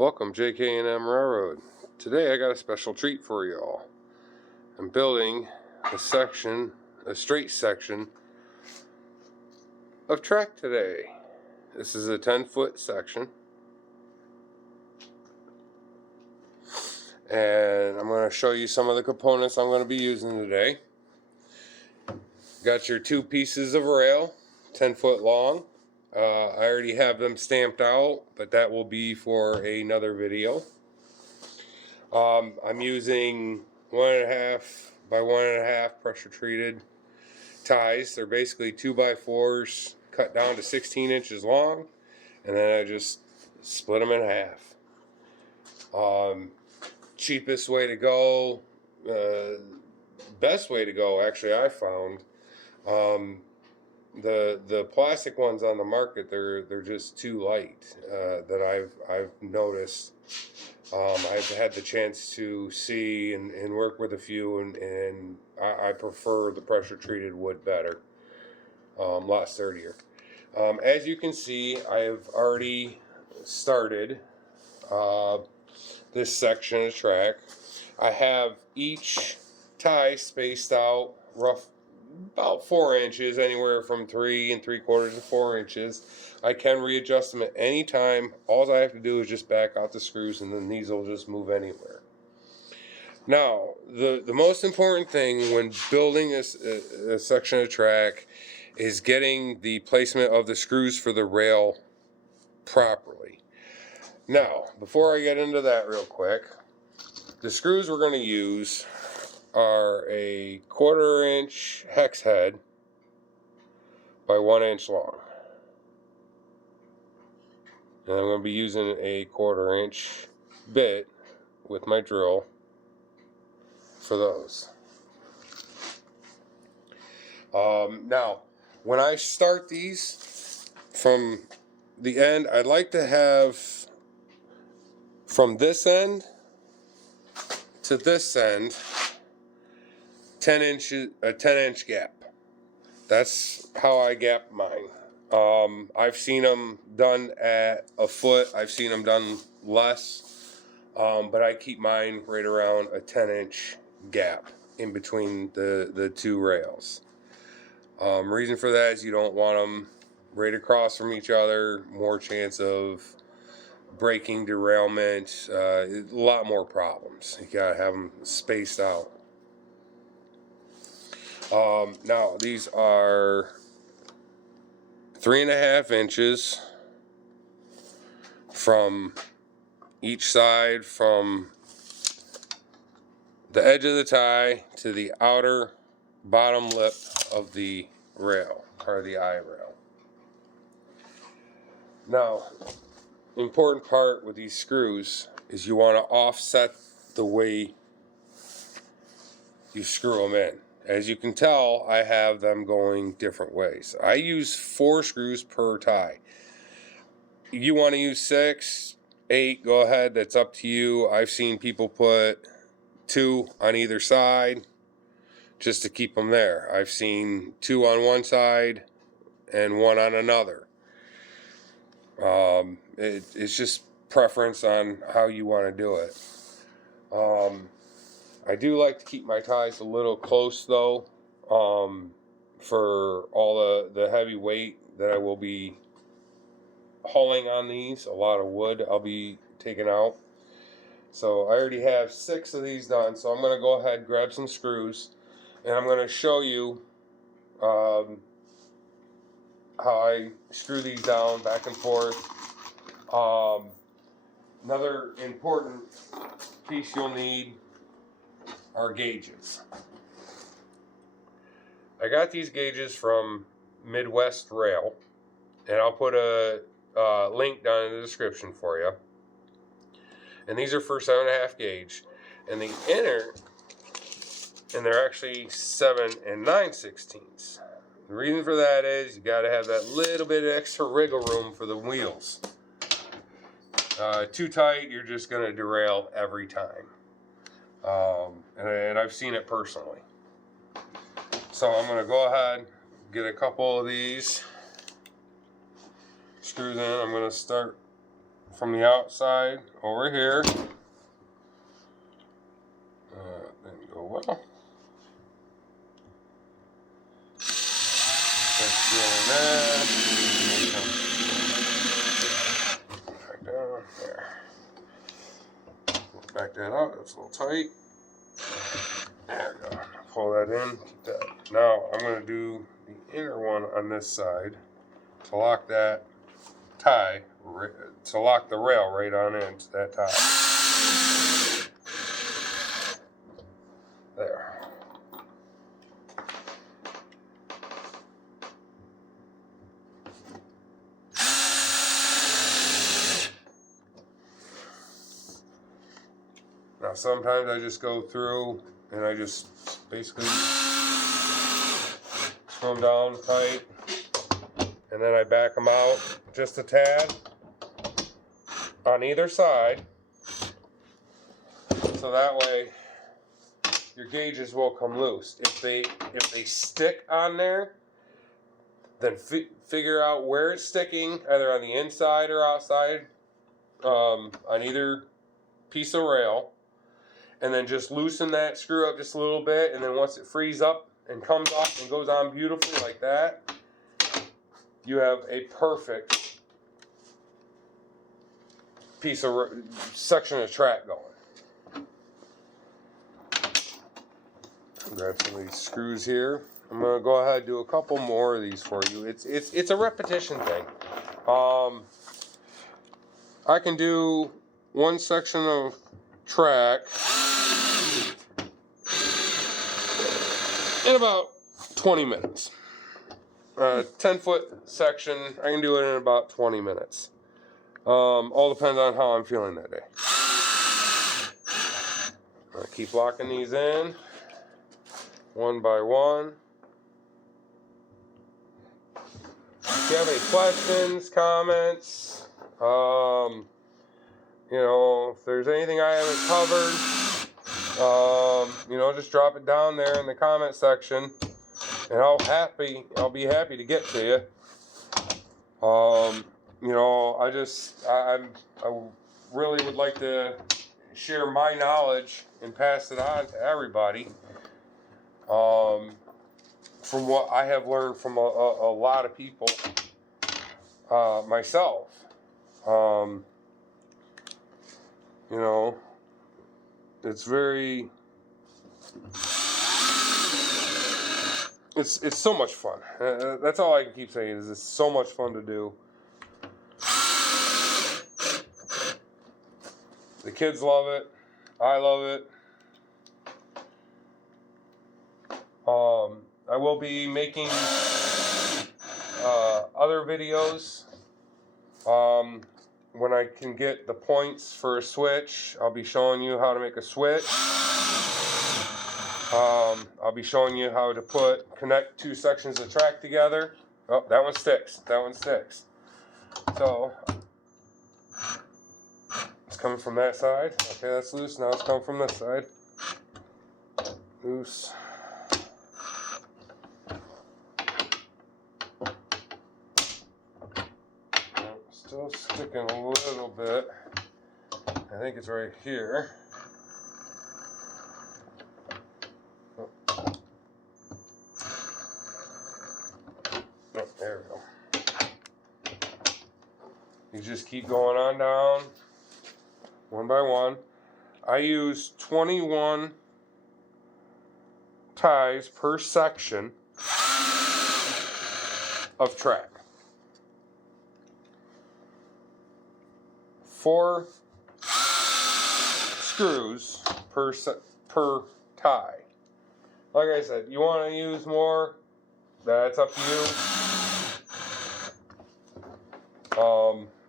Welcome, JK&M Railroad. Today I got a special treat for you all. I'm building a straight section of track today. This is a 10-foot section. And I'm going to show you some of the components I'm going to be using today. Got your two pieces of rail, 10 foot long. I already have them stamped out, but that will be for another video. I'm using 1.5 by 1.5 pressure treated ties. They're basically 2x4s cut down to 16 inches long, and then I just split them in half. Cheapest way to go, best way to go actually, I found. The plastic ones on the market, they're just too light, that I've noticed. I've had the chance to see and work with a few, and I prefer the pressure treated wood better. A lot sturdier. As you can see, I have already started this section of track. I have each tie spaced out about 4 inches, anywhere from 3 3/4 to 4 inches. I can readjust them at any time. All I have to do is just back out the screws, and then these will just move anywhere. Now, the most important thing when building a section of track is getting the placement of the screws for the rail properly. Now, before I get into that real quick, the screws we're going to use are a 1/4 inch hex head by 1 inch long. And I'm going to be using a 1/4 inch bit with my drill for those. Now, when I start these from the end, I'd like to have from this end to this end a 10-inch gap. That's how I gap mine. I've seen them done at a foot. I've seen them done less, but I keep mine right around a 10-inch gap in between the two rails. Reason for that is you don't want them right across from each other. More chance of braking, derailment, a lot more problems. You gotta have them spaced out. Now these are 3.5 inches from each side, from the edge of the tie to the outer bottom lip of the rail, or the eye rail. Now, important part with these screws is you want to offset the way you screw them in. As you can tell, I have them going different ways. I use 4 screws per tie. You want to use 6, 8, go ahead, that's up to you. I've seen people put 2 on either side just to keep them there. I've seen 2 on one side and 1 on another. It's just preference on how you want to do it. I do like to keep my ties a little close though, for all the heavy weight that I will be hauling on these. A lot of wood I'll be taking out. So I already have 6 of these done, so I'm going to go ahead and grab some screws, and I'm going to show you how I screw these down back and forth. Another important piece you'll need are gauges. I got these gauges from Midwest Rail, and I'll put a link down in the description for you. And these are for 7.5 gauge, and the inner, and they're actually 7 9/16. The reason for that is you got to have that little bit of extra wriggle room for the wheels. Too tight, you're just going to derail every time. And I've seen it personally. So I'm going to go ahead, get a couple of these screws in. I'm going to start from the outside over here. Didn't go well. That's going there. Back down there. Back that out. That's a little tight. There we go. Pull that in. Keep that. Now I'm going to do the inner one on this side to lock that tie, to lock the rail right on into that tie. There. Now sometimes I just go through and I just basically screw them down tight, and then I back them out just a tad on either side, so that way your gauges will come loose. If they stick on there, then figure out where it's sticking, either on the inside or outside, on either piece of rail, and then just loosen that screw up just a little bit, and then once it frees up and comes off and goes on beautifully like that, you have a perfect piece of section of track going. Grab some of these screws here. I'm gonna go ahead and do a couple more of these for you. It's a repetition thing. I can do one section of track in about 20 minutes. 10-foot section, I can do it in about 20 minutes. All depends on how I'm feeling that day. I'll keep locking these in one by one. If you have any questions, comments, you know, if there's anything I haven't covered, you know, just drop it down there in the comment section, and I'll be happy to get to you. You know, I really would like to share my knowledge and pass it on to everybody. From what I have learned from a lot of people, myself. You know, it's very, it's so much fun. That's all I can keep saying, is it's so much fun to do. The kids love it. I love it. I will be making other videos. When I can get the points for a switch, I'll be showing you how to make a switch. I'll be showing you how to connect two sections of track together. Oh, that one sticks. That one sticks. So it's coming from that side. Okay, that's loose. Now it's coming from this side. Loose. Still sticking a little bit. I think it's right here. Oh, there we go. You just keep going on down, one by one. I use 21 ties per section of track. 4 screws per tie. Like I said, you want to use more, that's up to you.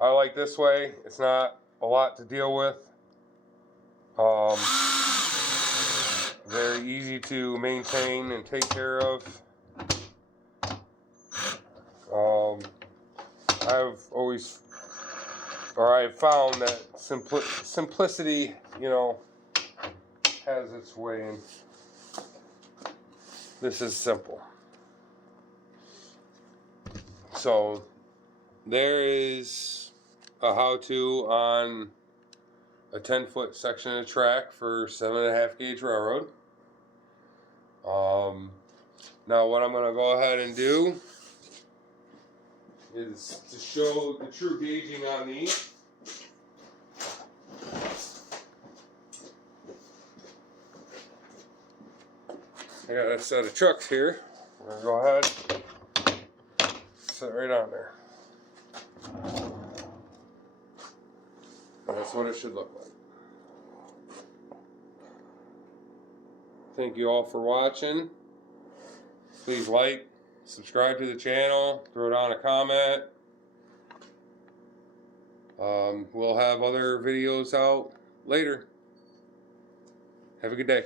I like this way. It's not a lot to deal with. Very easy to maintain and take care of. I've found that simplicity, you know, has its way, and this is simple. So there is a how-to on a 10-foot section of track for 7.5 gauge railroad. Now what I'm going to go ahead and do is to show the true gauging on these. I got a set of trucks here. I'm going to go ahead, sit right on there. And that's what it should look like. Thank you all for watching. Please like, subscribe to the channel, throw down a comment. We'll have other videos out later. Have a good day.